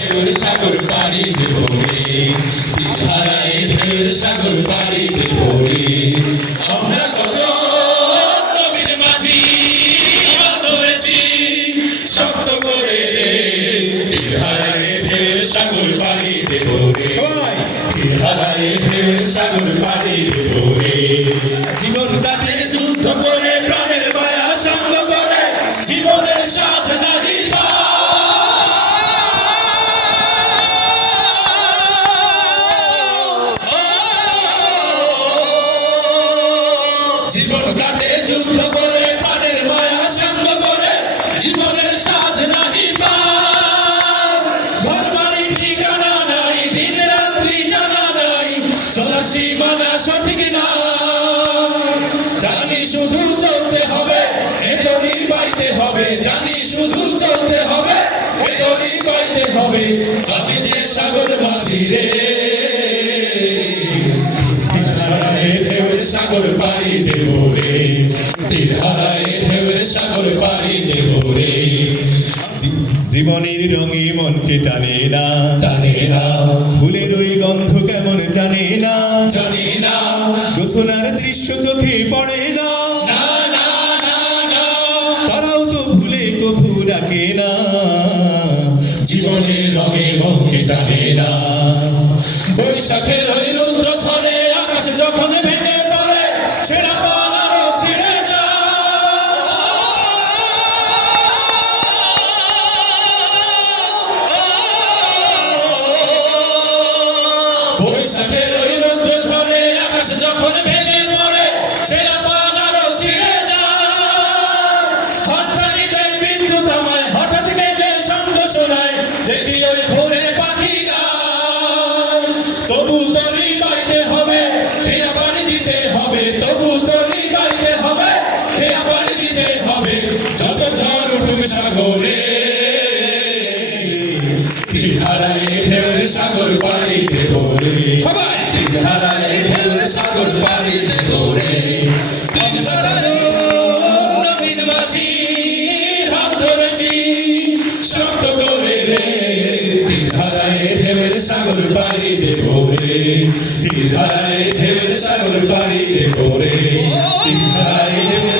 ঢেউর সাগর পাড়ি দেব রে, তীর হারায় ঢেউর সাগর পাড়ি দেব রে। আমরা কত নবীর মাঝি মাছ ধরেছি শক্ত করে রে, তীর হারায় ঢেউর সাগর পাড়ি দেব রে। সবাই তীর হারায় ঢেউর সাগর পাড়ি দেব রে। জীবন কাটে যুদ্ধ করে, প্রাণের মায়া সঙ্গ করে, জীবনের স্বাদ নাহি জীবন কাটে যুদ্ধ করে, প্রাণের মায়া সঙ্গ করে, জীবনের স্বাদ নাহি ঘর বাড়ি ঠিকানা নাই, দিন রাত্রি জানা নাই, চলার সীমানা সঠিক না। জানি শুধু চলতে হবে, এতরি পাইতে হবে, জানি শুধু চলতে হবে, এতরি পাইতে হবে। আমি যে সাগর মাঝি রে, ঢেউর সাগর পাড়ি দেব রে, তীর হারায় ঢেউর সাগর পাড়ি দেব রে। জীবনের রঙে মনকে টানে না, টানে না, ফুলের ওই গন্ধ কেমন জানে না, জানি না, জোছনার দৃশ্য চোখে পড়ে না, না না না না, তারাও তো ভুলে কভু ডাকে না। জীবনের রঙে মনকে টানে না। বৈশাখের ওই রুদ্র ঝড়ে আকাশ যখন ভেঙে পড়ে, ছেঁড়া পাল আরো ছিঁড়ে যায়। বৈশাখের ওই রুদ্র ঝড়ে আকাশ যখন ভেঙে পড়ে, ছেঁড়া পাল আরো ছিঁড়ে যায়। হাতছানি দেয় বিদ্যুৎ আমায়, হঠাৎ বেজে শঙ্খ শোনায়, দেখি ওই ভোরে পাখি গায়। তবু তরি বাইতে হবে, খেয়া পানি দিতে হবে, তবু তরি বাইতে হবে, খেয়া পানি দিতে হবে। যত ঝড় উঠুক সাগরে, তীর হারায় ঢেউর সাগর পাড়ি দেব রে। সবাই তীর হারায় ঢেউর সাগর পাড়ি দেব রে। আমরা তাদের নবীর মাঝি হাত ধরেছি শক্ত করে রে, তীর হারায় ঢেউর সাগর পাড়ি দেব রে, তীর হারায় ঢেউর সাগর পাড়ি দেব রে, তীর হারায় ঢেউর